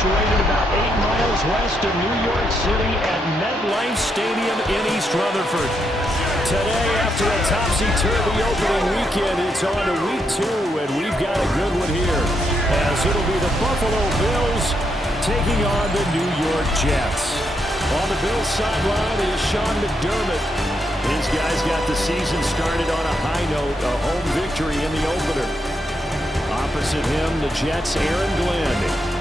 situated about 8 miles west of New York City at MetLife Stadium in East Rutherford. Today, after a topsy-turvy opening weekend, it's on to week 2, and we've got a good one here, as it'll be the Buffalo Bills taking on the New York Jets. On the Bills sideline is Sean McDermott. His guys got the season started on a high note, a home victory in the opener. Opposite him, the Jets' Aaron Glenn.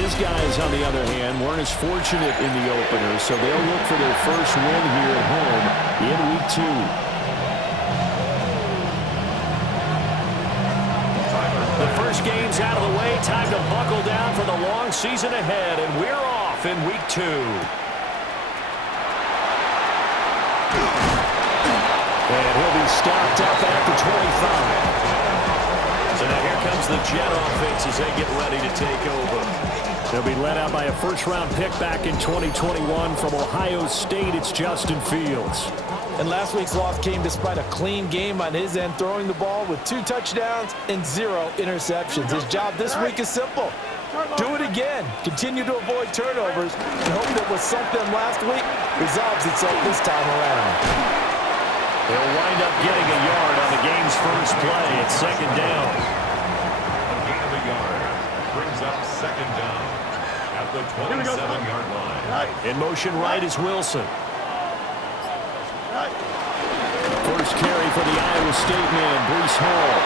His guys, on the other hand, weren't as fortunate in the opener, so they'll look for their first win here at home in week 2. The first game's out of the way. Time to buckle down for the long season ahead, and we're off in week 2. And he'll be stopped up at the 25. So now here comes the Jet offense as they get ready to take over. They'll be led out by a first-round pick back in 2021 from Ohio State. It's Justin Fields. And last week's loss came despite a clean game on his end, throwing the ball with 2 touchdowns and 0 interceptions. His job this week is simple. Do it again. Continue to avoid turnovers and hope that what sunk them last week resolves itself this time around. They'll wind up getting a yard on the game's first play. It's second down. A gain of a yard brings up second down at the 27-yard line. In motion right is Wilson. First carry for the Iowa State man, Breece Hall.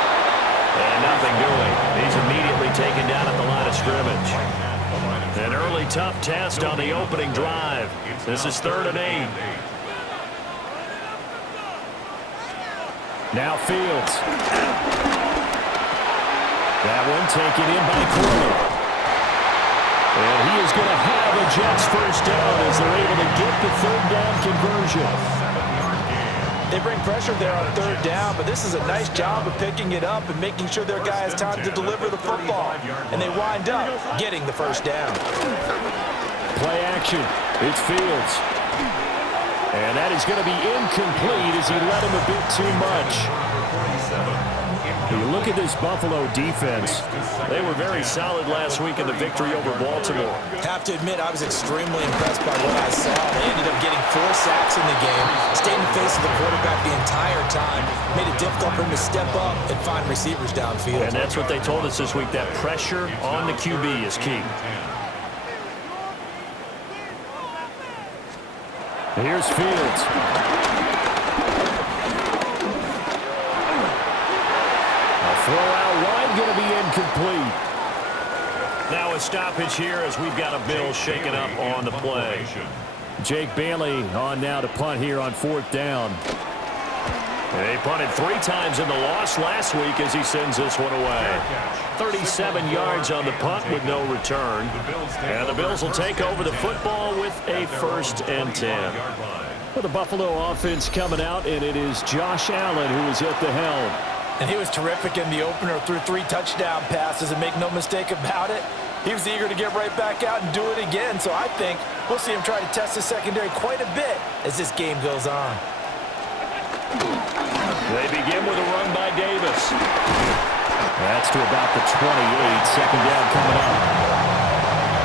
And nothing doing. He's immediately taken down at the line of scrimmage. An early tough test on the opening drive. This is 3rd and 8. Now Fields. That one taken in by Corley. And he is going to have a Jets first down as they're able to get the 3rd down conversion. They bring pressure there on 3rd down, but this is a nice job of picking it up and making sure their guy has time to deliver the football. And they wind up getting the first down. Play action. It's Fields. And that is going to be incomplete as he led him a bit too much. You look at this Buffalo defense. They were very solid last week in the victory over Baltimore. Have to admit, I was extremely impressed by what I saw. They ended up getting 4 sacks in the game, stayed in the face of the quarterback the entire time, made it difficult for him to step up and find receivers downfield. And that's what they told us this week, that pressure on the QB is key. Here's Fields. A throw out wide, going to be incomplete. Now a stoppage here as we've got a Bill shaken up on the play. Jake Bailey on now to punt here on 4th down. They punted 3 times in the loss last week as he sends this one away. 37 yards on the punt with no return. And the Bills will take over the football with a 1st and 10. Well, the Buffalo offense coming out, and it is Josh Allen who is at the helm. And he was terrific in the opener, threw 3 touchdown passes, and make no mistake about it, he was eager to get right back out and do it again. So I think we'll see him try to test the secondary quite a bit as this game goes on. They begin with a run by Davis. That's to about the 28. Second down coming up.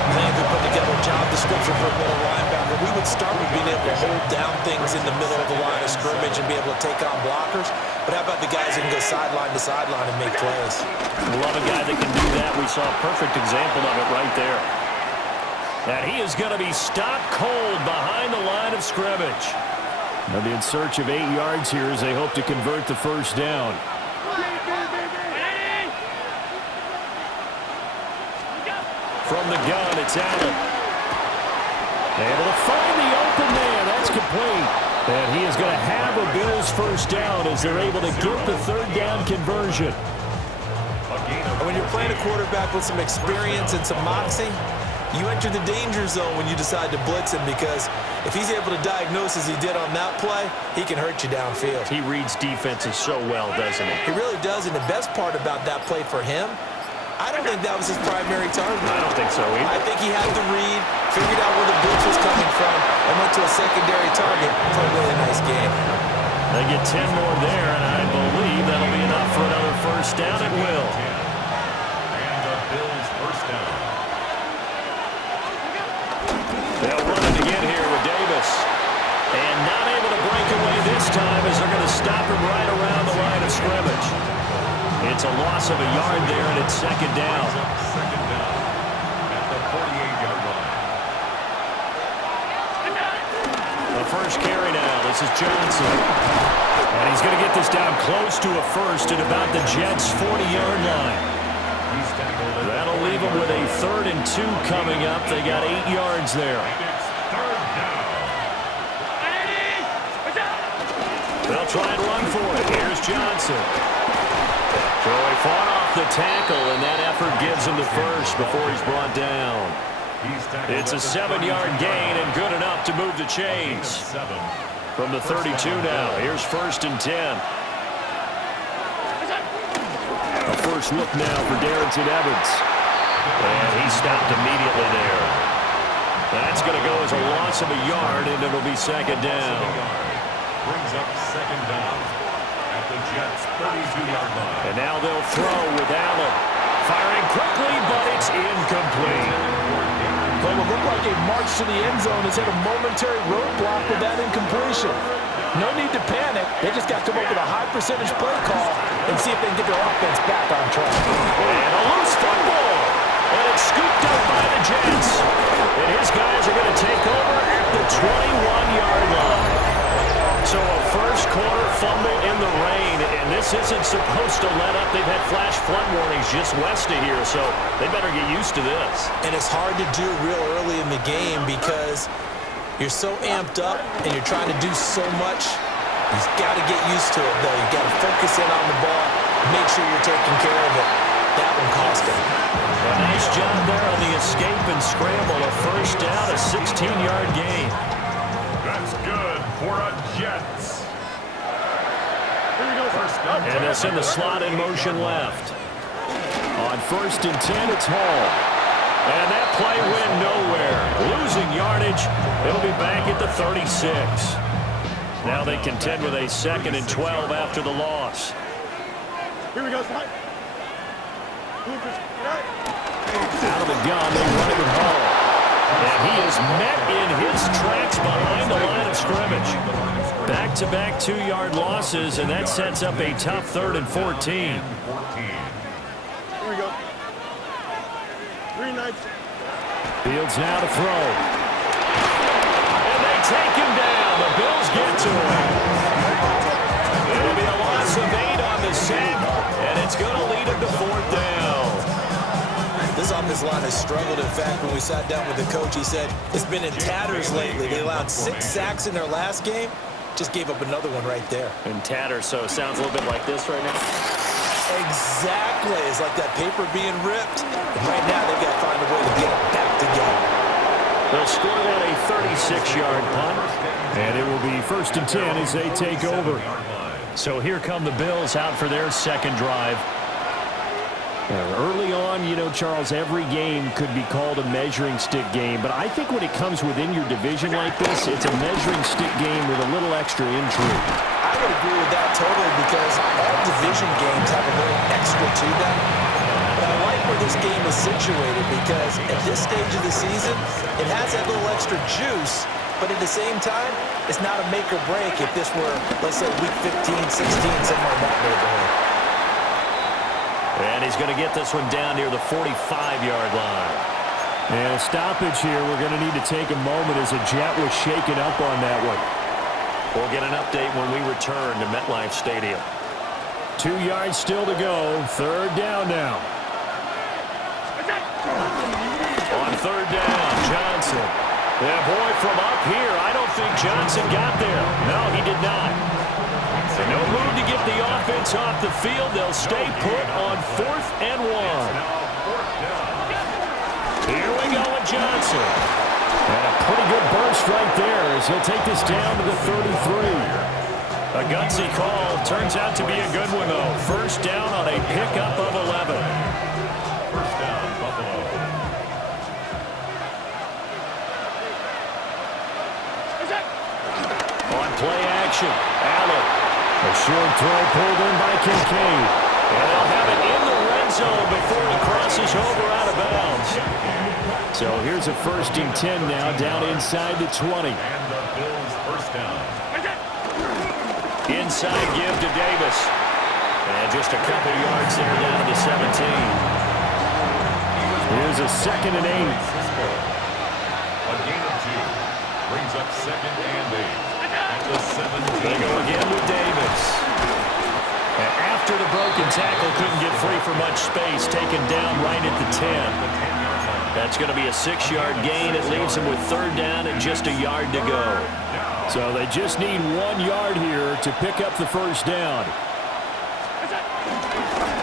I think if we put together a job description for a middle linebacker, we would start with being able to hold down things in the middle of the line of scrimmage and be able to take on blockers. But how about the guys who can go sideline to sideline and make plays? Love a guy that can do that. We saw a perfect example of it right there. And he is going to be stopped cold behind the line of scrimmage. They'll be in search of 8 yards here as they hope to convert the first down. From the gun, it's Allen. Able to find the open man. That's complete. And he is going to have a Bills first down as they're able to get the 3rd down conversion. And when you're playing a quarterback with some experience and some moxie, you enter the danger zone when you decide to blitz him, because if he's able to diagnose as he did on that play, he can hurt you downfield. He reads defenses so well, doesn't he? He really does, and the best part about that play for him, I don't think that was his primary target. I don't think so either. I think he had the read, figured out where the blitz was coming from, and went to a secondary target for a really nice game. They get 10 more there, and I believe that'll be enough for another first down. It will. And a Bills first down. It's a loss of a yard there, and it's second down. Second down at the 48-yard line. The first carry now. This is Johnson. And he's going to get this down close to a first at about the Jets' 40-yard line. That'll leave them with a 3rd and 2 coming up. They got 8 yards there. It's third down. They'll try and run for it. Here's Johnson. So he fought off the tackle, and that effort gives him the first before he's brought down. It's a 7-yard gain and good enough to move the chains. From the 32 now, here's 1st and 10. A first look now for Darrington Evans. And he stopped immediately there. That's going to go as a loss of a yard, and it'll be second down. Brings up second down at the Jets' 32-yard line. And now they'll throw with Allen. Firing quickly, but it's incomplete. Well, it looked like a march to the end zone has hit a momentary roadblock with that incompletion. No need to panic. They just got to come up with a high percentage play call and see if they can get their offense back on track. And a loose football. And it's scooped up by the Jets. And his guys are going to take over at the 21-yard line. So a first quarter fumble in the rain, and this isn't supposed to let up. They've had flash flood warnings just west of here, so they better get used to this. And it's hard to do real early in the game because you're so amped up and you're trying to do so much. You've got to get used to it, though. You've got to focus in on the ball, make sure you're taking care of it. That one cost him. A nice job there on the escape and scramble. A first down, a 16-yard gain. That's good for a Jets. And they'll send the slot in motion left. On 1st and 10, it's Hall. And that play went nowhere. Losing yardage. It'll be back at the 36. Now they contend with a 2nd and 12 after the loss. Here we go. Out of the gun, they run it with Hall. And he is met in his tracks behind the line of scrimmage. Back-to-back 2-yard losses, and that sets up a tough 3rd and 14. Here we go. 3 nights. Fields now to throw. And they take him down. The Bills get to him. It'll be a loss of 8 on the sack, and it's going to lead him to 4th down. This offensive line has struggled. In fact, when we sat down with the coach, he said it's been in tatters lately. They allowed 6 sacks in their last game. Just gave up another one right there. And tatters, so it sounds a little bit like this right now. Exactly. It's like that paper being ripped. And right now, they've got to find a way to get it back together. They'll score that a 36-yard punt. And it will be 1st and 10 as they take over. So here come the Bills out for their second drive. Early on, you know, Charles, every game could be called a measuring stick game. But I think when it comes within your division like this, it's a measuring stick game with a little extra intrigue. I would agree with that totally because all division games have a little extra to them. But I like where this game is situated because at this stage of the season, it has that little extra juice. But at the same time, it's not a make or break if this were, let's say, week 15, 16, somewhere in that neighborhood. And he's going to get this one down near the 45-yard line. And a stoppage here. We're going to need to take a moment as a Jet was shaken up on that one. We'll get an update when we return to MetLife Stadium. 2 yards still to go. 3rd down now. On 3rd down, Johnson. Yeah, boy, from up here, I don't think Johnson got there. No, he did not. And no move to get the offense off the field. They'll stay put on 4th and 1. Here we go with Johnson. And a pretty good burst right there as he'll take this down to the 33. A gutsy call. Turns out to be a good one, though. 1st down on a pickup of 11. 1st down, Buffalo. On play action, Allen. A short throw pulled in by Kincaid. And they'll have it in the red zone before he crosses over out of bounds. So here's a 1st and 10 now, down inside the 20. And the Bills' 1st down. Inside give to Davis. And just a couple yards there down to the 17. Here's a 2nd and 8. A gain of 2 brings up 2nd and 8 at the 17. They go again with Davis. And after the broken tackle, couldn't get free for much space, taken down right at the 10. That's going to be a 6-yard gain. It leaves them with 3rd down and just a yard to go. So they just need 1 yard here to pick up the 1st down.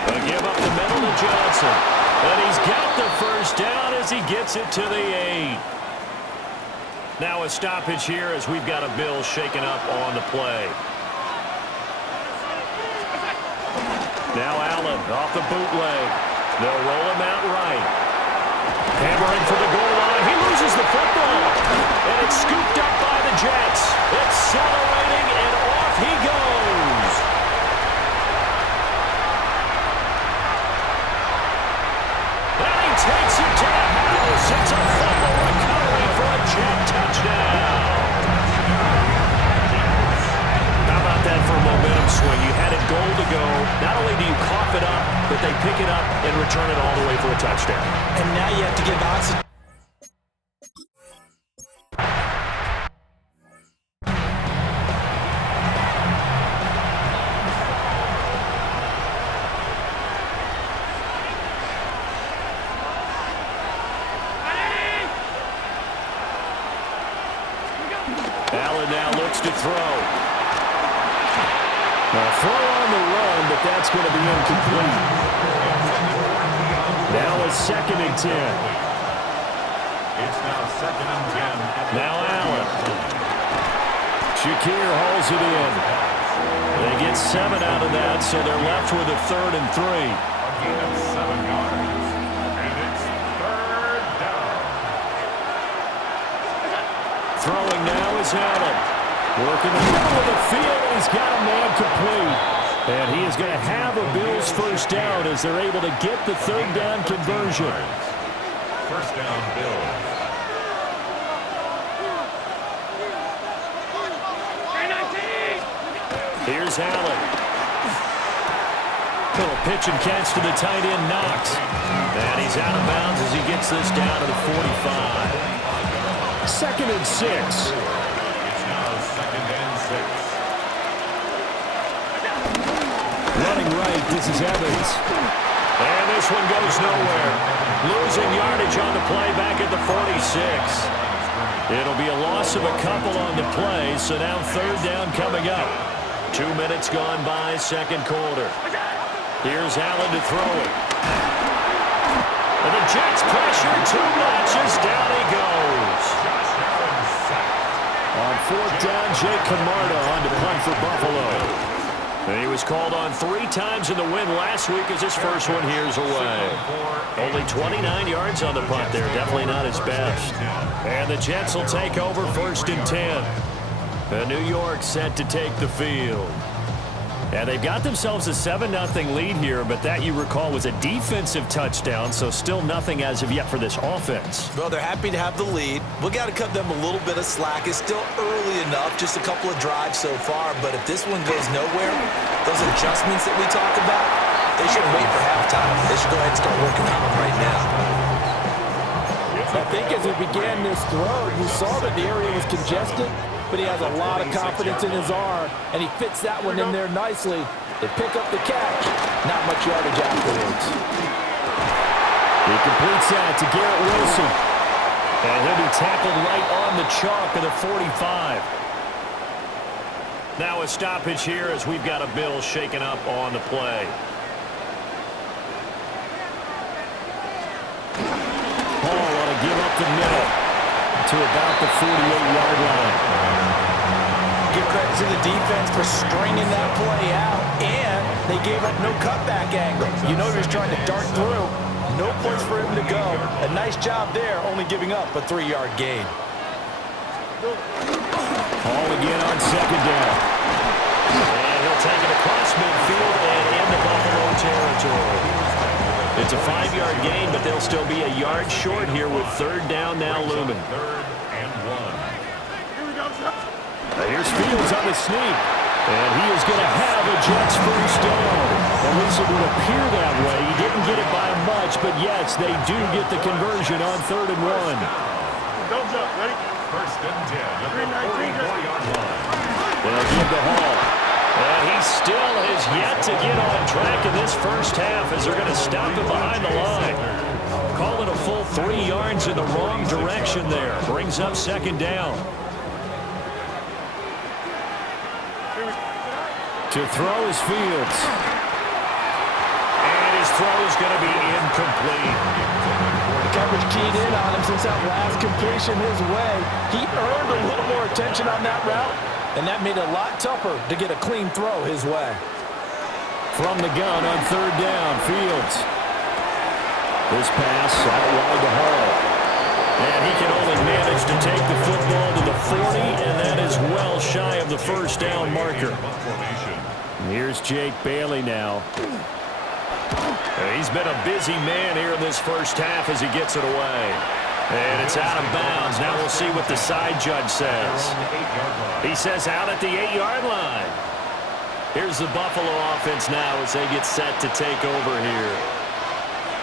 They give up the middle to Johnson. And he's got the 1st down as he gets it to the 8. Now a stoppage here as we've got a Bill shaken up on the play. Now Allen off the bootleg. They'll roll him out right. Hammering for the goal line. He loses the football. And it's scooped up by the Jets. Accelerating, and off he goes. And he takes it to the house. It's a fumble recovery for a Jet touchdown. How about that for a momentum swing? You had it goal to go. Not only do you cough it up, but they pick it up and return it all the way for a touchdown. And now you have to give oxygen. Allen now looks to throw. Now throw on the run, but that's going to be incomplete. Now a 2nd and 10. It's now 2nd and 10. Now Allen. Shakir hauls it in. They get 7 out of that, so they're left with a 3rd and 3. A gain of 7 yards. And it's 3rd down. Throwing now is Allen. Working the middle of the field, and he's got a man complete. And he is going to have a Bills 1st down as they're able to get the 3rd down conversion. 1st down, Bills. Here's Allen. Little pitch and catch to the tight end, Knox. And he's out of bounds as he gets this down to the 45. 2nd and 6. It's now 2nd and 6. Running right, this is Evans. And this one goes nowhere. Losing yardage on the play back at the 46. It'll be a loss of a couple on the play, so now 3rd down coming up. 2 minutes gone by, 2nd quarter. Here's Allen to throw it. And the Jets pressure, 2 notches, down he goes. On 4th down, Jake Camarda on to punt for Buffalo. And he was called on 3 times in the win last week as his first one here's away. Only 29 yards on the punt there. Definitely not his best. And the Jets will take over 1st and 10. And New York set to take the field. And they've got themselves a 7-0 lead here, but that, you recall, was a defensive touchdown, so still nothing as of yet for this offense. Well, they're happy to have the lead. We've got to cut them a little bit of slack. It's still early enough, just a couple of drives so far, but if this one goes nowhere, those adjustments that we talk about, they shouldn't wait for halftime. They should go ahead and start working on them right now. I think as he began this throw, you saw that the area was congested, but he has a lot of confidence in his arm, and he fits that one in there nicely. They pick up the catch. Not much yardage afterwards. He completes that to Garrett Wilson. And he'll be tackled right on the chalk of the 45. Now a stoppage here as we've got a Bill shaken up on the play. Paul on to give up the middle to about the 48-yard line. Give credit to the defense for stringing that play out, and they gave up no cutback angle. You know he's trying to dart through. No place for him to go. A nice job there, only giving up a 3-yard gain. Paul again on 2nd down. And he'll take it across midfield and into Buffalo territory. It's a 5-yard gain, but they'll still be a yard short here with 3rd down now looming. 3rd and 1. Here's Fields on the sneak. And he is going to have a Jets first down. At least it would appear that way. He didn't get it by much, but yes, they do get the conversion on 3rd and 1. Don't jump. Ready? First and 10 at the 44-yard line. They'll give the Hall. And he still has yet to get on track in this first half as they're going to stop him behind the line. Call it a full 3 yards in the wrong direction there. Brings up 2nd down. To throw is Fields. And his throw is going to be incomplete. The coverage keyed in on him since that last completion his way. He earned a little more attention on that route, and that made it a lot tougher to get a clean throw his way. From the gun on 3rd down, Fields. This pass out wide to Hall. And he can only manage to take the football to the 40, and that is well shy of the first down marker. Here's Jake Bailey now. He's been a busy man here in this first half as he gets it away. And it's out of bounds. Now we'll see what the side judge says. He says out at the 8-yard line. Here's the Buffalo offense now as they get set to take over here.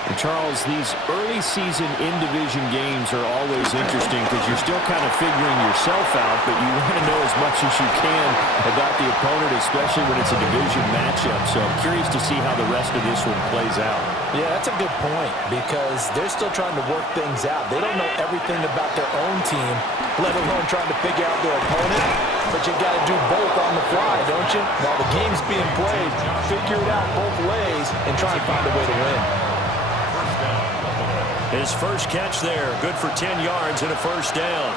And Charles, these early season in-division games are always interesting because you're still kind of figuring yourself out, but you want to know as much as you can about the opponent, especially when it's a division matchup. So I'm curious to see how the rest of this one plays out. Yeah, that's a good point because they're still trying to work things out. They don't know everything about their own team, let alone trying to figure out their opponent. But you got to do both on the fly, don't you? While the game's being played, figure it out both ways and try and find a way to win. His first catch there, good for 10 yards and a first down.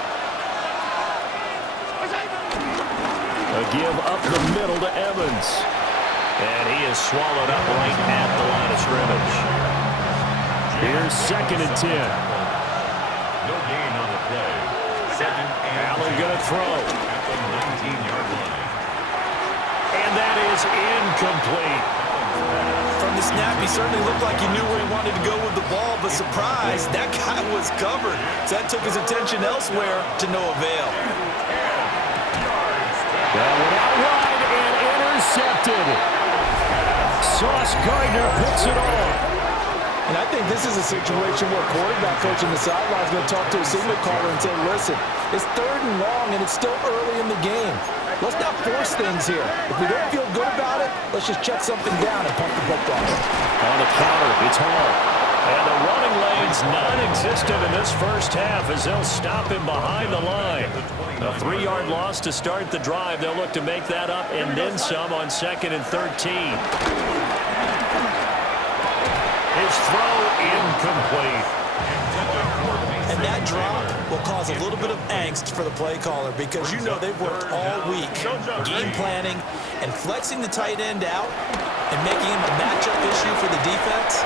A give up the middle to Evans. And he is swallowed up right at the line of scrimmage. Here's 2nd and 10. No gain on the play. 2nd and Allen going to throw. At the 19-yard line. And that is incomplete. From the snap, he certainly looked like he knew where he wanted to go with the ball, but surprise, that guy was covered. So that took his attention elsewhere to no avail. That went out wide and intercepted. Sauce Gardner picks it off. And I think this is a situation where quarterback coach on the sideline is going to talk to a signal caller and say, listen, it's 3rd and long and it's still early in the game. Let's not force things here. If we don't feel good about it, let's just check something down and pump the football. On the counter, it's Hall. And the running lane's non-existent in this first half as they'll stop him behind the line. A 3-yard loss to start the drive. They'll look to make that up and then some on 2nd and 13. His throw incomplete. And that drop will cause a little bit of angst for the play caller because you know they've worked all week game planning and flexing the tight end out and making him a matchup issue for the defense.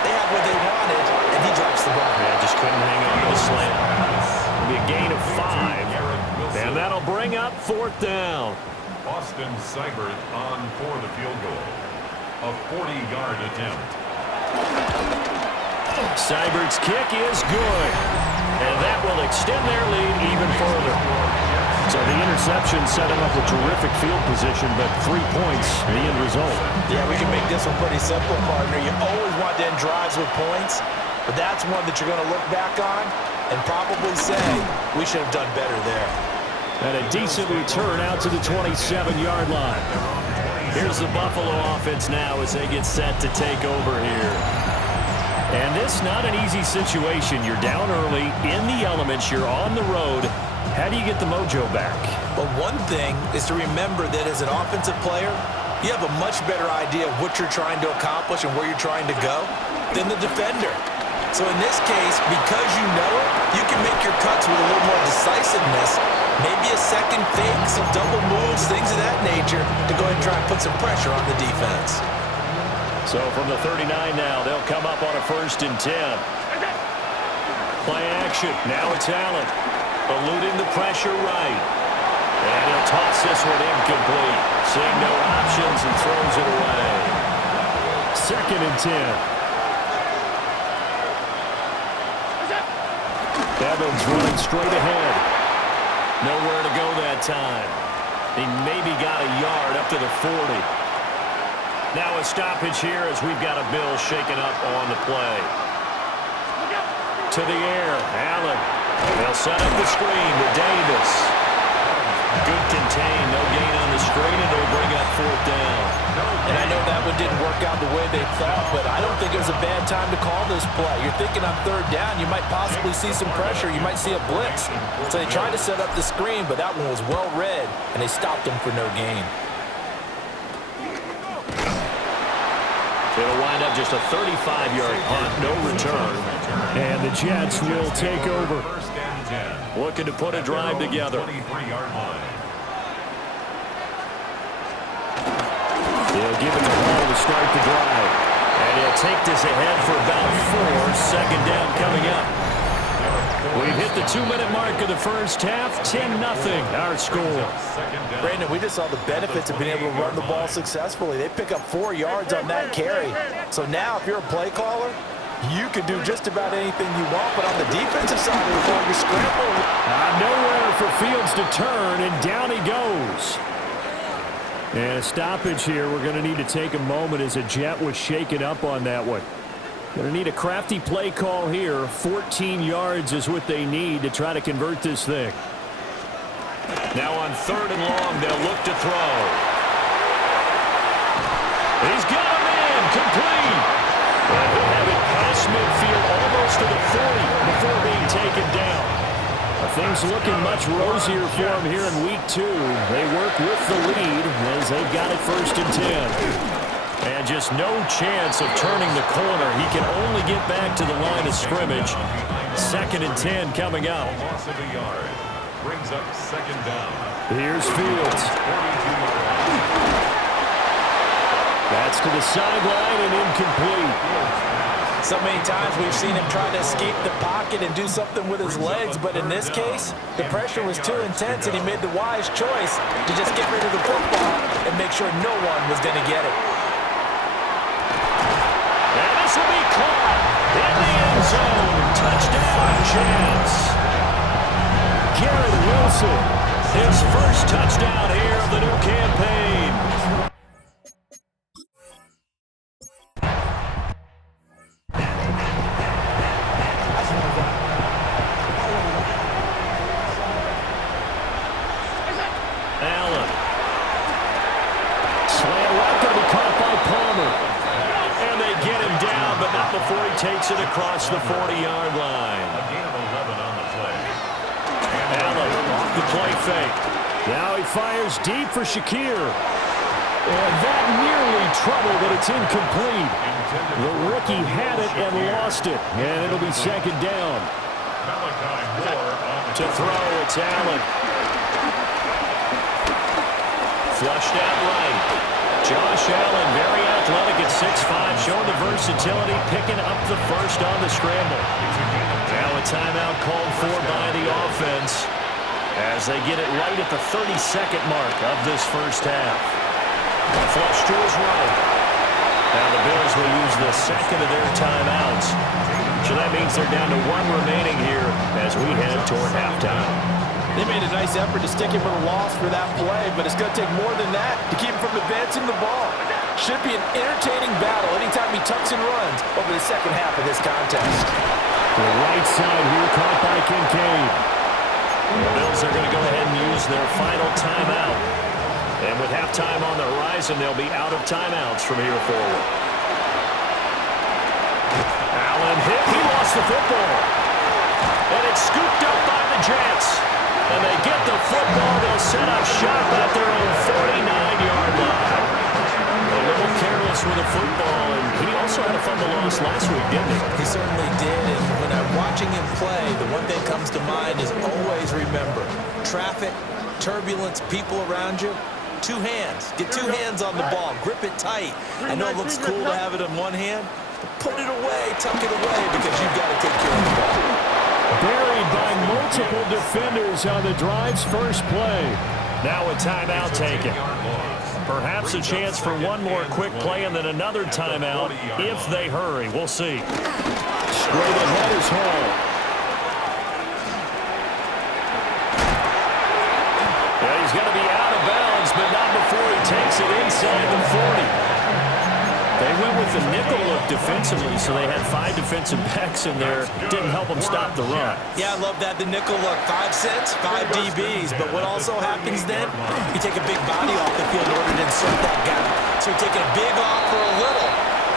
They have what they wanted, and he drops the ball. Yeah, just couldn't hang on to the slant. It'll be a gain of 5, and that'll bring up 4th down. Austin Seibert on for the field goal. A 40-yard attempt. Seibert's kick is good, and that will extend their lead even further. So the interception set him up with terrific field position, but 3 points, the end result. Yeah, we can make this one pretty simple, partner. You always want to end drives with points, but that's one that you're going to look back on and probably say, we should have done better there. And a decent return out to the 27-yard line. Here's the Buffalo offense now as they get set to take over here. And this not an easy situation. You're down early, in the elements, you're on the road. How do you get the mojo back? Well, one thing is to remember that as an offensive player, you have a much better idea of what you're trying to accomplish and where you're trying to go than the defender. So in this case, because you know it, you can make your cuts with a little more decisiveness, maybe a second fake, some double moves, things of that nature, to go ahead and try and put some pressure on the defense. So from the 39 now, they'll come up on a 1st and 10. Play action. Now it's Allen. Eluding the pressure right. And he'll toss this one incomplete. Seeing no options and throws it away. 2nd and 10. Evans running straight ahead. Nowhere to go that time. He maybe got a yard up to the 40. Now a stoppage here as we've got a Bill shaken up on the play. To the air, Allen. They'll set up the screen with Davis. Good contain, no gain on the screen, and it'll bring up 4th down. And I know that one didn't work out the way they thought, but I don't think it was a bad time to call this play. You're thinking on 3rd down, you might possibly see some pressure. You might see a blitz. So they tried to set up the screen, but that one was well read, and they stopped him for no gain. It'll wind up just a 35-yard punt, no return. And the Jets will take over. Looking to put a drive together. They'll give it to Hall to start the drive. And he'll take this ahead for about 4. 2nd down coming up. We've hit the 2-minute mark of the first half. 10-0 our score. Brandon, we just saw the benefits of being able to run the ball successfully. They pick up 4 yards on that carry. So now if you're a play caller, you can do just about anything you want. But on the defensive side of the ball, you're scrambling. Nowhere for Fields to turn, and down he goes. And a stoppage here. We're going to need to take a moment as a Jet was shaken up on that one. Going to need a crafty play call here. 14 yards is what they need to try to convert this thing. Now on 3rd and long, they'll look to throw. He's got him in, complete. And he'll have it past midfield almost to the 40 before being taken down. Things looking much rosier for him here in week 2. They work with the lead as they've got it 1st and 10. And just no chance of turning the corner. He can only get back to the line of scrimmage. 2nd and 10 coming up. Loss of a yard. Brings up 2nd down. Here's Fields. That's to the sideline and incomplete. So many times we've seen him try to escape the pocket and do something with his legs, but in this case, the pressure was too intense and he made the wise choice to just get rid of the football and make sure no one was going to get it. And this will be caught in the end zone. Touchdown chance. Garrett Wilson, his first touchdown here of the new campaign. Allen. Slant route going to be caught by Palmer. And they get him down, but not before he takes it across the 40-yard line. A gain of 11 on the play. Allen off the play fake. Now he fires deep for Shakir. And that nearly trouble, but it's incomplete. The rookie had it and lost it. And it'll be 2nd down. To throw, it's Allen. Flushed out right. Josh Allen, very athletic at 6'5", showing the versatility, picking up the first on the scramble. Now a timeout called for by the offense as they get it right at the 32nd mark of this first half. Flush to his right. Now the Bills will use the 2nd of their timeouts. So that means they're down to 1 remaining here as we head toward halftime. They made a nice effort to stick him with a loss for that play, but it's going to take more than that to keep him from advancing the ball. Should be an entertaining battle anytime he tucks and runs over the second half of this contest. The right side here caught by Kincaid. The Bills are going to go ahead and use their final timeout. And with halftime on the horizon, they'll be out of timeouts from here forward. Allen hit. He lost the football. And it's scooped up by the Jets. And they get the football. They'll set up shop at their own 49-yard line. A little careless with the football, and he also had a fumble loss last week, didn't he? He certainly did, and when I'm watching him play, the one thing comes to mind is always remember, traffic, turbulence, people around you, 2 hands. Get 2 hands on the ball. Grip it tight. I know it looks cool to have it in one hand, but put it away, tuck it away, because you've got to take care of the ball. Buried by multiple defenders on the drive's first play. Now a timeout taken. Perhaps a chance for one more quick play and then another timeout if they hurry. We'll see. Straight ahead is Hall. Yeah, he's going to be out of bounds. a nickel look defensively, so they had 5 defensive backs in there. Didn't help them stop the run. Yeah, I love that, the nickel look. 5 sets, 5 DBs. But what also happens then, you take a big body off the field in order to insert that guy. So you're taking a big off for a little.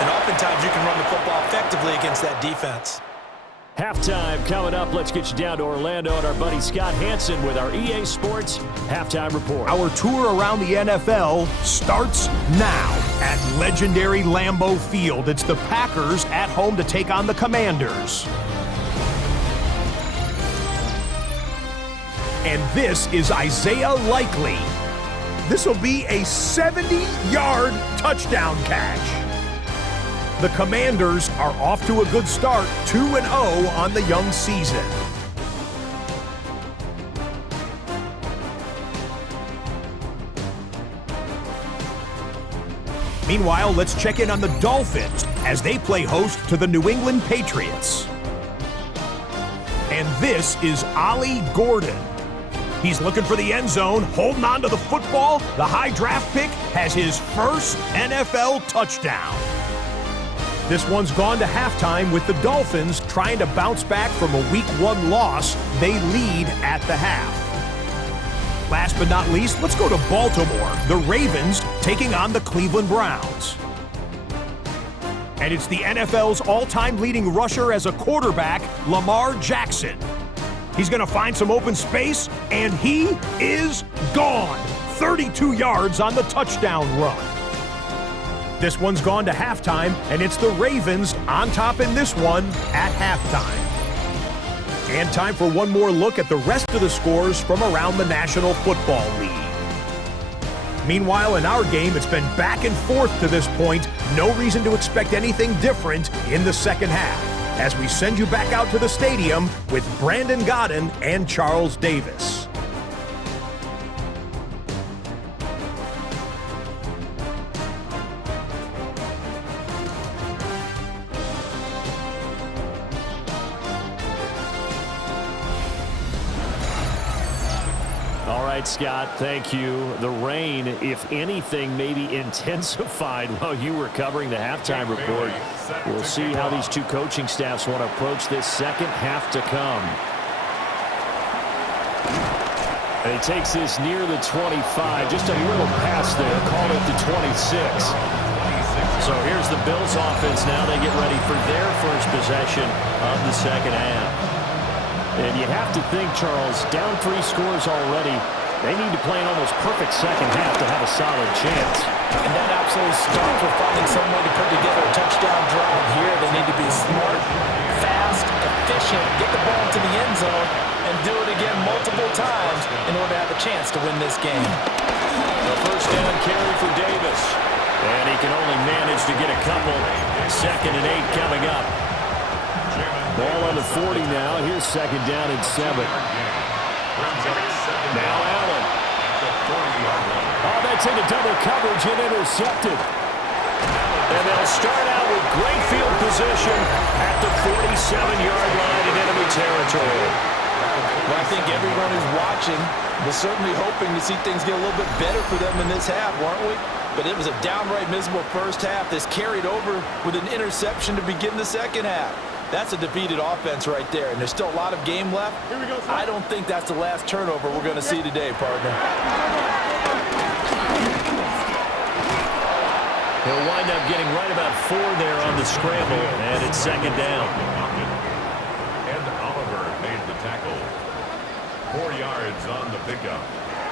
And oftentimes you can run the football effectively against that defense. Halftime coming up. Let's get you down to Orlando and our buddy Scott Hansen with our EA Sports Halftime Report. Our tour around the NFL starts now at legendary Lambeau Field. It's the Packers at home to take on the Commanders. And this is Isaiah Likely. This will be a 70-yard touchdown catch. The Commanders are off to a good start, 2-0 on the young season. Meanwhile, let's check in on the Dolphins as they play host to the New England Patriots. And this is Ollie Gordon. He's looking for the end zone, holding on to the football. The high draft pick has his first NFL touchdown. This one's gone to halftime with the Dolphins trying to bounce back from a Week 1 loss. They lead at the half. Last but not least, let's go to Baltimore. The Ravens taking on the Cleveland Browns. And it's the NFL's all-time leading rusher as a quarterback, Lamar Jackson. He's going to find some open space, and he is gone. 32 yards on the touchdown run. This one's gone to halftime, and it's the Ravens on top in this one at halftime. And time for one more look at the rest of the scores from around the National Football League. Meanwhile, in our game, it's been back and forth to this point. No reason to expect anything different in the second half, as we send you back out to the stadium with Brandon Godden and Charles Davis. All right, Scott, thank you. The rain, if anything, maybe intensified while you were covering the halftime report. We'll see how these two coaching staffs want to approach this second half to come. And he takes this near the 25, just a little pass there, called it the 26. So here's the Bills offense now. They get ready for their first possession of the second half. And you have to think, Charles, down 3 scores already. They need to play an almost perfect second half to have a solid chance. And that absolutely starts with finding some way to put together a touchdown drive here. They need to be smart, fast, efficient, get the ball to the end zone, and do it again multiple times in order to have a chance to win this game. The first down carry for Davis. And he can only manage to get a couple. 2nd and 8 coming up. Ball on the 40 now. Here's 2nd down and 7. Now Allen. Oh, that's into double coverage and intercepted. And they'll start out with great field position at the 47-yard line in enemy territory. Well, I think everyone who's watching was certainly hoping to see things get a little bit better for them in this half, weren't we? But it was a downright miserable first half. This carried over with an interception to begin the second half. That's a defeated offense right there, and there's still a lot of game left. I don't think that's the last turnover we're going to see today, partner. He'll wind up getting right about 4 there on the scramble, and it's 2nd down. And Oliver made the tackle. 4 yards on the pickup.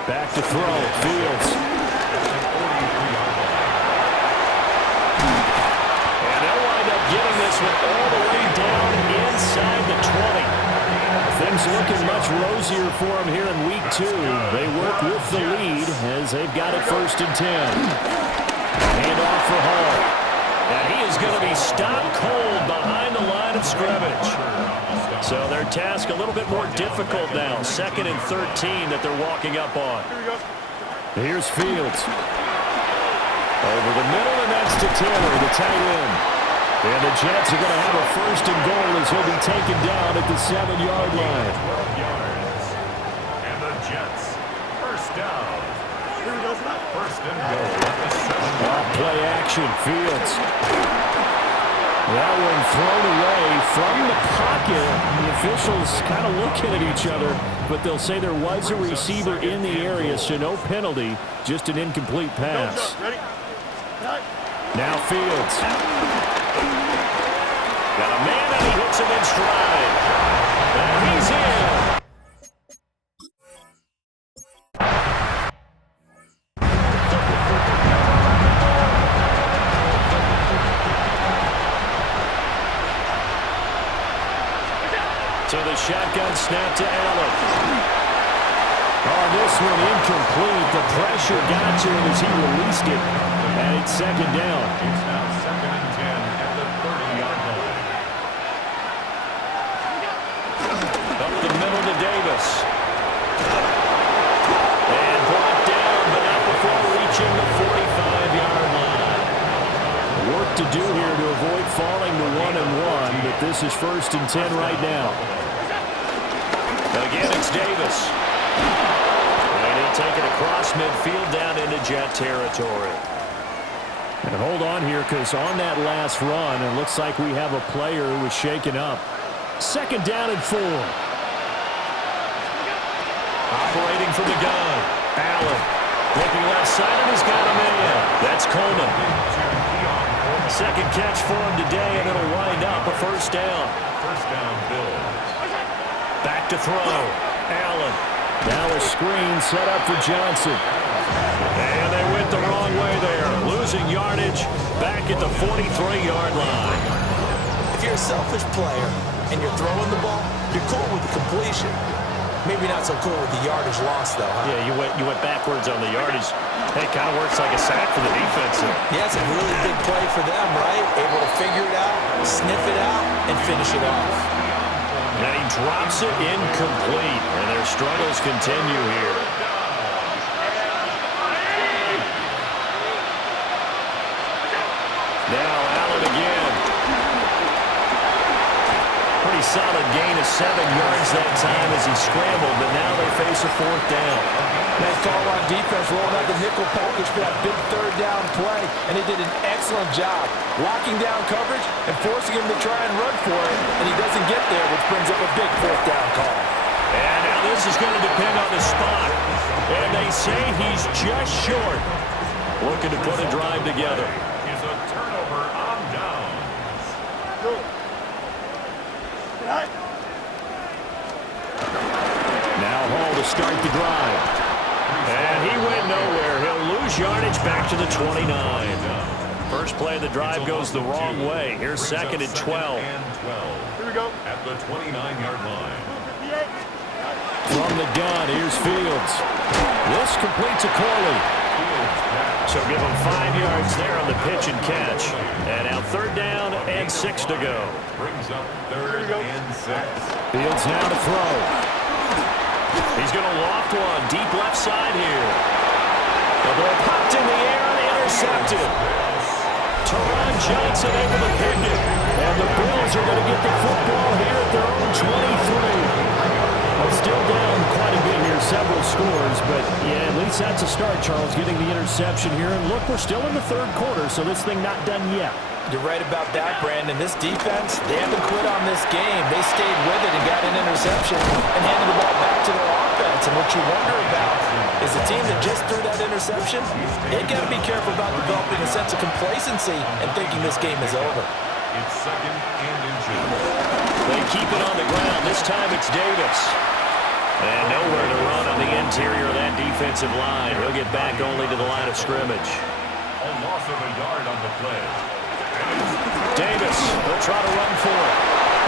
Back to throw, Fields. And they'll wind up getting this one all the way down inside the 20. Things looking much rosier for them here in week 2. They work with the lead as they've got it 1st and 10. Hand off for Hall. And he is going to be stopped cold behind the line of scrimmage. So their task a little bit more difficult now. 2nd and 13 that they're walking up on. Here's Fields. Over the middle, and that's to Taylor, the tight end. And the Jets are going to have a 1st and goal as he'll be taken down at the 7-yard line. 12 yards. And the Jets, 1st down. 1st and goal at the 7-yard line. Play action, Fields. That one thrown away from the pocket. The officials kind of looking at each other, but they'll say there was a receiver in the area, so no penalty, just an incomplete pass. Now Fields. Got a man and he hits him in stride. And he's in. So the shotgun snap to Allen. Oh, this one incomplete. The pressure got to him as he released it. And it's second down. It's now 2nd and 10 at the 30-yard line. Up the middle to Davis. And brought down, but not before reaching the 45-yard line. Work to do here to avoid falling to 1-1, but this is 1st and 10 right now. Again, it's Davis. And he'll take it across midfield down into Jet territory. And hold on here, because on that last run, it looks like we have a player who was shaken up. 2nd down and 4. Operating from the gun. Allen looking left side, and he's got a man. That's Coleman. 2nd catch for him today, and it'll wind up a 1st down. 1st down, Bills. Back to throw. Allen. Now a screen set up for Johnson. And they went the wrong way there. Losing yardage back at the 43-yard line. If you're a selfish player and you're throwing the ball, you're cool with the completion. Maybe not so cool with the yardage loss, though, huh? Yeah, you went backwards on the yardage. It kind of works like a sack for the defense. Yeah, it's a really big play for them, right? Able to figure it out, sniff it out, and finish it off. And he drops it incomplete, and their struggles continue here. Now Allen again. Pretty solid gain of 7 yards that time as he scrambled, but now they face a 4th down. Nice call on defense, rolling out the nickel package for that big 3rd down play, and he did an excellent job locking down coverage and forcing him to try and run for it, and he doesn't get there, which brings up a big 4th down call. And now this is going to depend on the spot, and they say he's just short. Looking to put a drive together. Is a turnover on downs. Now Hall to start the drive. And he went nowhere. He'll lose yardage back to the 29. First play of the drive goes the wrong way. Here's 2nd and 12. Here we go. At the 29-yard line. From the gun, here's Fields. This completes a Corley. So give him 5 yards there on the pitch and catch. And now 3rd down and 6 to go. Brings up 3rd and 6. Fields now to throw. He's going to loft one deep left side here. The ball popped in the air and intercepted. Teron Johnson able to pick it. And the Bills are going to get the football here at their own 23. Well, still down quite a bit here, several scores, but yeah, at least that's a start, Charles, getting the interception here. And look, we're still in the 3rd quarter, so this thing not done yet. You're right about that, Brandon. This defense, they haven't quit on this game. They stayed with it and got an interception and handed the ball back to their offense. And what you wonder about is the team that just threw that interception, they've got to be careful about developing a sense of complacency and thinking this game is over. It's 2nd and inches. They keep it on the ground. This time it's Davis. And nowhere to run on the interior of that defensive line. He'll get back only to the line of scrimmage. A loss of a yard on the play. Davis will try to run for it.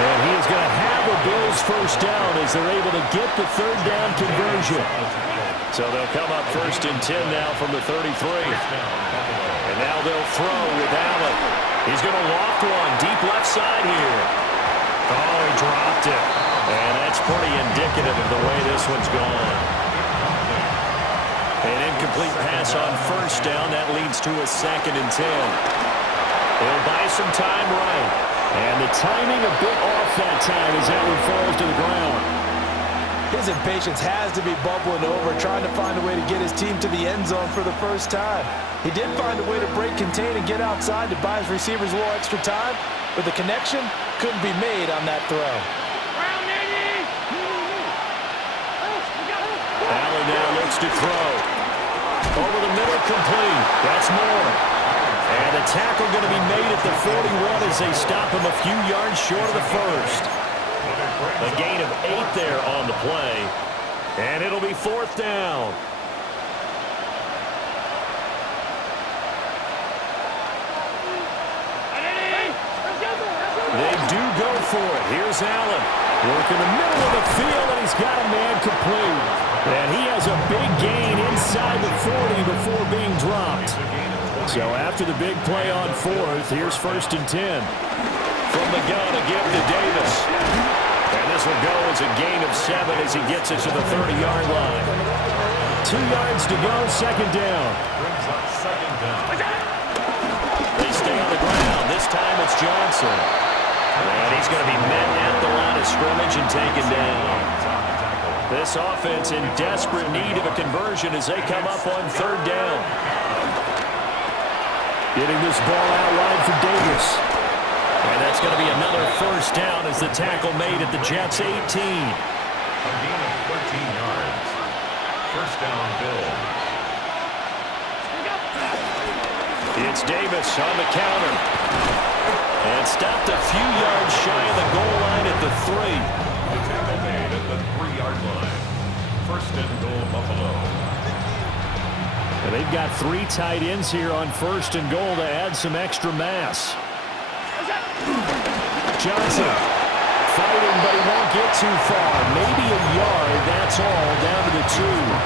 And he is going to have a Bills 1st down as they're able to get the 3rd down conversion. So they'll come up 1st and 10 now from the 33. And now they'll throw with Allen. He's going to loft one deep left side here. Oh, he dropped it. And that's pretty indicative of the way this one's gone. An incomplete pass on 1st down. That leads to a 2nd and 10. He'll buy some time right. And the timing a bit off that time as that one falls to the ground. His impatience has to be bubbling over, trying to find a way to get his team to the end zone for the 1st time. He did find a way to break, contain, and get outside to buy his receivers a little extra time, but the connection couldn't be made on that throw. Allen now looks to throw. Over the middle, complete. That's more. And a tackle going to be made at the 41 as they stop him a few yards short of the first. A gain of 8 there on the play. And it'll be 4th down. They do go for it. Here's Allen. Working the middle of the field, and he's got a man complete. And he has a big gain inside the 40 before being dropped. So after the big play on 4th, here's 1st and 10. From the gun, a give to Davis. And this will go as a gain of 7 as he gets it to the 30-yard line. 2 yards to go, 2nd down. Brings up 2nd down. They stay on the ground. This time it's Johnson. And he's going to be met at the line of scrimmage and taken down. This offense in desperate need of a conversion as they come up on 3rd down. Getting this ball out wide for Davis. And that's going to be another 1st down as the tackle made at the Jets' 18. A gain of 13 yards. 1st down, Bill. It's Davis on the counter. And stopped a few yards shy of the goal line at the 3. The tackle made at the 3-yard line. 1st and goal, Buffalo. And they've got 3 tight ends here on 1st and goal to add some extra mass. Johnson fighting, but he won't get too far. Maybe a yard, that's all, down to the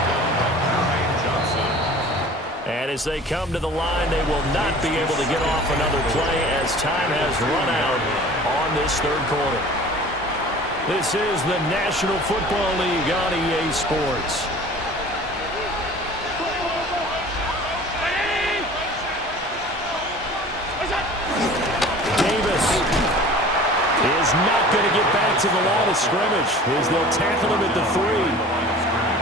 2. And as they come to the line, they will not be able to get off another play as time has run out on this 3rd quarter. This is the National Football League on EA Sports. Davis is not going to get back to the line of scrimmage as they'll tackle him at the 3.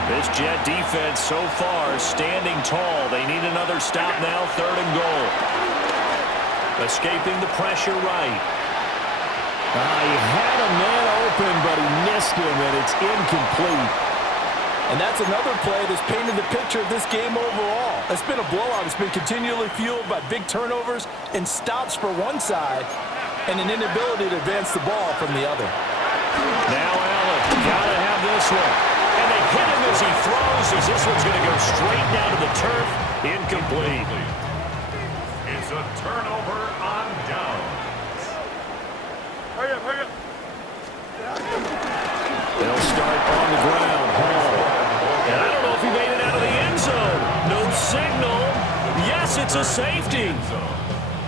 This Jet defense so far standing tall. They need another stop now, 3rd and goal. Escaping the pressure right. He had a man open, but he missed him, and it's incomplete. And that's another play that's painted the picture of this game overall. It's been a blowout. It's been continually fueled by big turnovers and stops for one side and an inability to advance the ball from the other. Now Allen, gotta have this one. And they hit him as he throws, as this one's going to go straight down to the turf. Incomplete. It's a turnover on downs. Hurry up, hurry up. They'll start on the ground. Hall. And I don't know if he made it out of the end zone. No signal. Yes, it's a safety.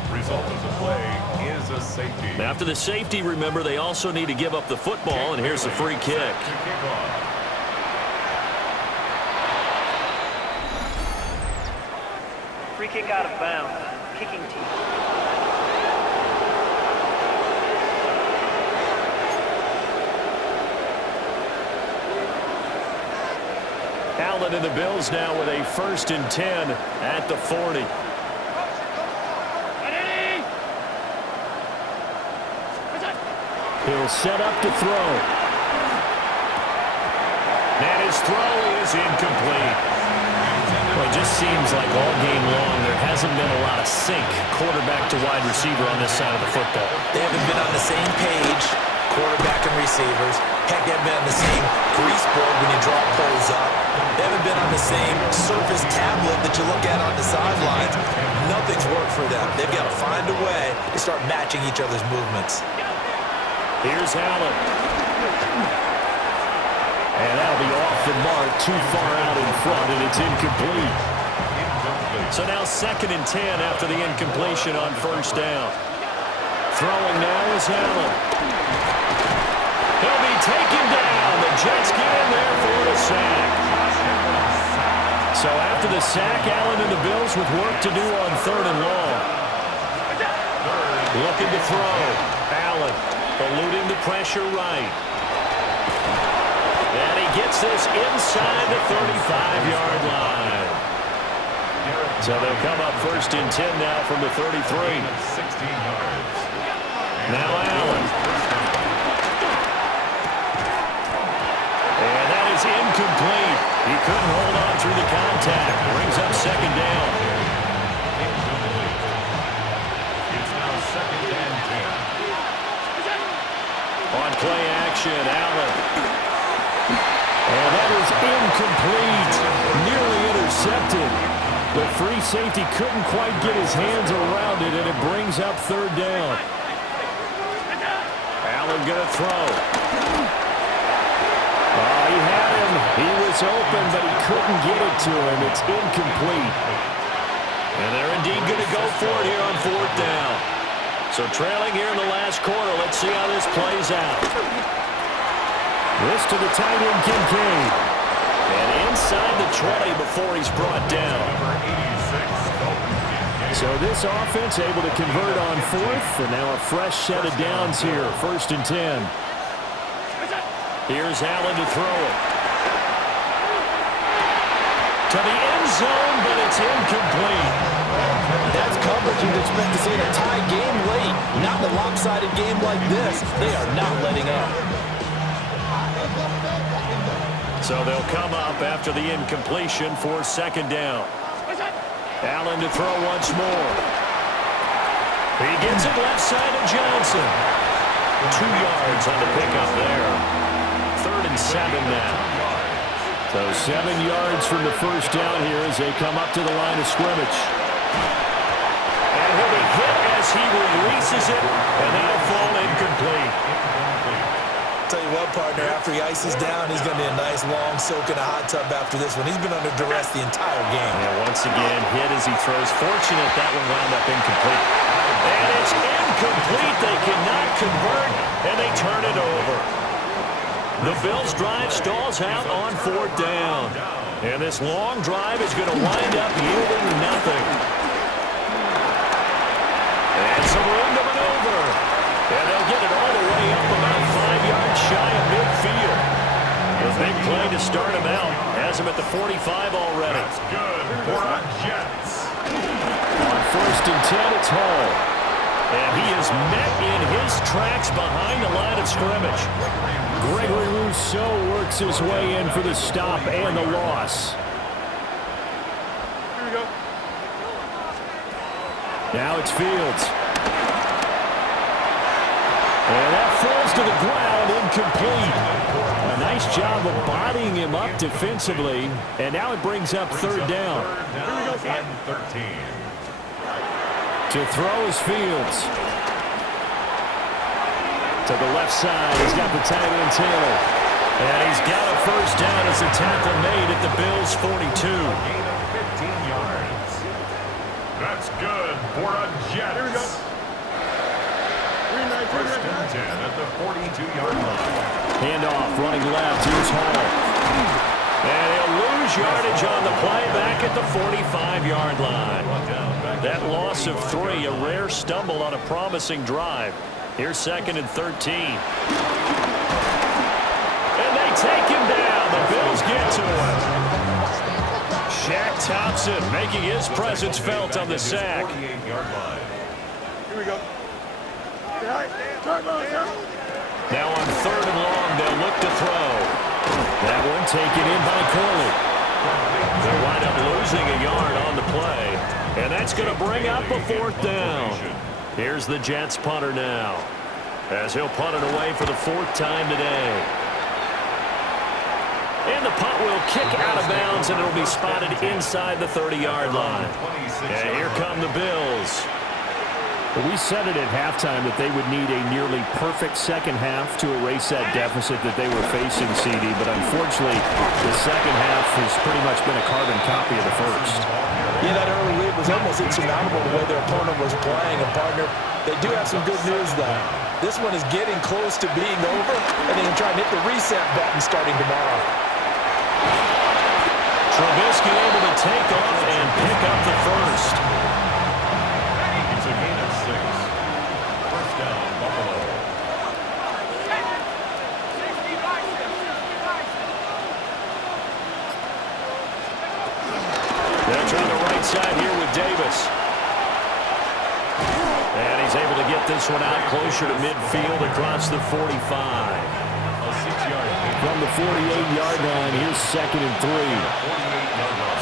Result of the play is a safety. After the safety, remember, they also need to give up the football, and here's the free kick. To kick off. Free kick out of bounds. Kicking team. Allen and the Bills now with a 1st and 10 at the 40. He'll set up to throw. And his throw is incomplete. Well, it just seems like all game long there hasn't been a lot of sync quarterback to wide receiver on this side of the football. They haven't been on the same page, quarterback and receivers. Heck, they haven't been on the same grease board when you draw plays up. They haven't been on the same surface tablet that you look at on the sidelines. Nothing's worked for them. They've got to find a way to start matching each other's movements. Here's Allen. And that'll be off the mark, too far out in front, and it's incomplete. So now 2nd and 10 after the incompletion on 1st down. Throwing now is Allen. He'll be taken down. The Jets get in there for a sack. So after the sack, Allen and the Bills with work to do on 3rd and long. Looking to throw. Allen eluding the pressure right. And he gets this inside the 35-yard line. So they'll come up 1st and 10 now from the 33. 16 yards. Now Allen. And that is incomplete. He couldn't hold on through the contact. Brings up second down. Incomplete. It's now second and 10. On play action, Allen. And that is incomplete. Nearly intercepted. The free safety couldn't quite get his hands around it, and it brings up third down. Allen going to throw. Oh, he had him. He was open, but he couldn't get it to him. It's incomplete. And they're indeed going to go for it here on fourth down. So trailing here in the last quarter. Let's see how this plays out. This to the tight end, Kincaid. And inside the 20 before he's brought down. Number 86, So this offense able to convert on fourth, and now a fresh set of downs here, 1st and 10. Here's Allen to throw it. To the end zone, but it's incomplete. That's coverage you'd expect to see in a tie game late. Not in a lopsided game like this. They are not letting up. So they'll come up after the incompletion for second down. Allen to throw once more. He gets it left side of Johnson. 2 yards on the pickup there. 3rd and 7 now. So 7 yards from the first down here as they come up to the line of scrimmage. And he'll be hit as he releases it, and that'll fall incomplete. Tell you what, partner, after he ices down, he's going to be a nice long soak in a hot tub after this one. He's been under duress the entire game. Yeah, once again, hit as he throws. Fortunate that one wound up incomplete. And it's incomplete. They cannot convert, and they turn it over. The Bills' drive stalls out on fourth down. And this long drive is going to wind up yielding nothing. And some room to maneuver. And they'll get it all the way up about 5 yards shy of midfield. A big play to start him out. Has him at the 45 already. That's good for the Jets. On 1st and 10, it's Hall. And he is met in his tracks behind the line of scrimmage. Gregory Rousseau works his way in for the stop and the loss. Here we go. Now it's Fields. And that falls to the ground, incomplete. A nice job of bodying him up defensively. And now it brings up third down. Third down and 13. To throw is Fields. To the left side, he's got the tight end Taylor. And he's got a first down as a tackle made at the Bills' 42. Gain of 15 yards. That's good for a Jets. Here we go. First and 10 at the 42-yard line. Handoff, running left, here's Hall. And he'll lose yardage on the play back at the 45-yard line. That loss of 3, a rare stumble on a promising drive. Here's 2nd and 13. And they take him down. The Bills get to him. Shaq Thompson making his presence felt on the sack. 48-yard line. Here we go. Now on 3rd and long, they'll look to throw. That one taken in by Corley. They'll wind up losing a yard on the play. And that's going to bring up a 4th down. Here's the Jets punter now, as he'll punt it away for the 4th time today. And the punt will kick out of bounds, and it'll be spotted inside the 30-yard line. And here come the Bills. We said it at halftime that they would need a nearly perfect second half to erase that deficit that they were facing, CD. But unfortunately, the second half has pretty much been a carbon copy of the first. Yeah, that early lead was almost insurmountable the way their opponent was playing. And, partner, they do have some good news, though. This one is getting close to being over, and they can try and hit the reset button starting tomorrow. Trubisky able to take off and pick up the first. It's a gain of 6. First down, Buffalo. They'll try the right side here with Davis. And he's He's able to get this one out closer to midfield across the 45. From the 48-yard line, here's 2nd and 3.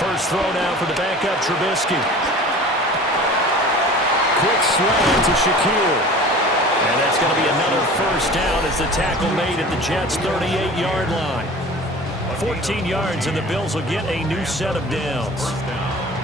First throw now for the backup, Trubisky. Quick slant to Shaquille. And that's going to be another first down as the tackle made at the Jets' 38-yard line. 14 yards, and the Bills will get a new set of downs.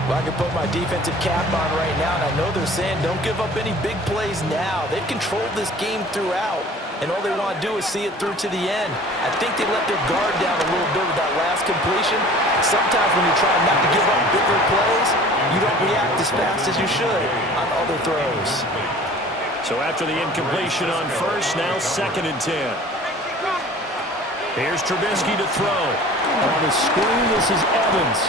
Well, I can put my defensive cap on right now, and I know they're saying don't give up any big plays now. They've controlled this game throughout, and all they want to do is see it through to the end. I think they let their guard down a little bit with that last completion. Sometimes when you try not to give up bigger plays, you don't react as fast as you should on other throws. So after the incompletion on first, now 2nd and 10. Here's Trubisky to throw. On the screen, this is Evans.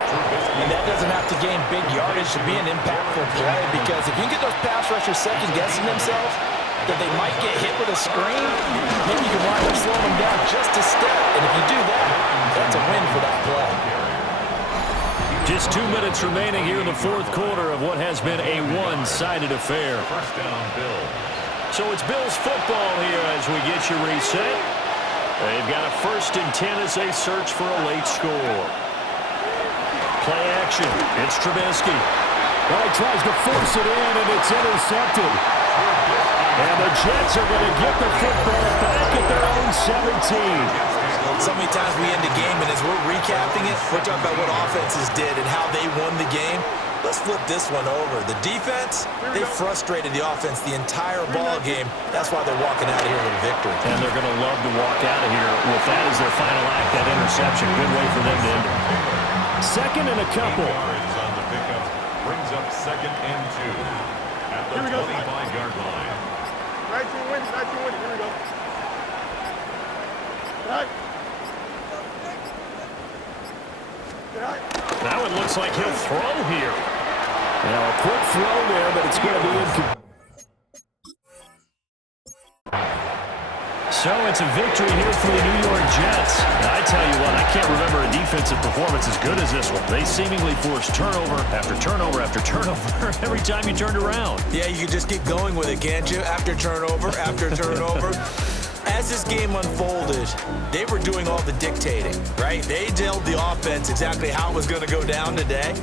And that doesn't have to gain big yardage to be an impactful play, because if you can get those pass rushers second-guessing themselves that they might get hit with a screen, maybe you can wind up slowing them down just a step. And if you do that, that's a win for that play. Just 2 minutes remaining here in the fourth quarter of what has been a one-sided affair. First down, Bill. So it's Bills football here as we get you reset. They've got a 1st and 10 as they search for a late score. Play action. It's Trubisky. Well, he tries to force it in, and it's intercepted. And the Jets are going to get the football back at their own 17. So many times we end the game, and as we're recapping it, we're talking about what offenses did and how they won the game. Let's flip this one over. The defense, they frustrated the offense the entire ball game. That's why they're walking out of here with a victory. And they're going to love to walk out of here with that as their final act, that interception. Good way for them to end it. 2nd and a couple. Yards on the pickup. Brings up 2nd and 2 at the 25-yard line. 19 wins, 19 wins. Here we go. Right. Now it looks like he'll throw here. Now a quick throw there, but it's going to be incomplete. So it's a victory here for the New York Jets. Now, I tell you what, I can't remember a defensive performance as good as this one. They seemingly forced turnover after turnover after turnover every time you turned around. Yeah, you can just keep going with it, can't you? After turnover, after turnover. As this game unfolded, they were doing all the dictating, right? They told the offense exactly how it was going to go down today.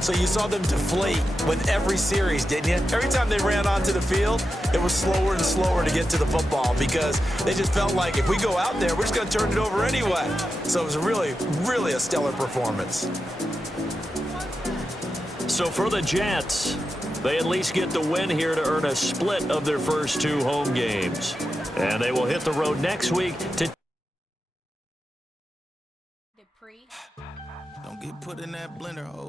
So you saw them deflate with every series, didn't you? Every time they ran onto the field, it was slower and slower to get to the football because they just felt like if we go out there, we're just going to turn it over anyway. So it was really, really a stellar performance. So for the Jets, they at least get the win here to earn a split of their first 2 home games. And they will hit the road next week to... Don't get put in that blender hole.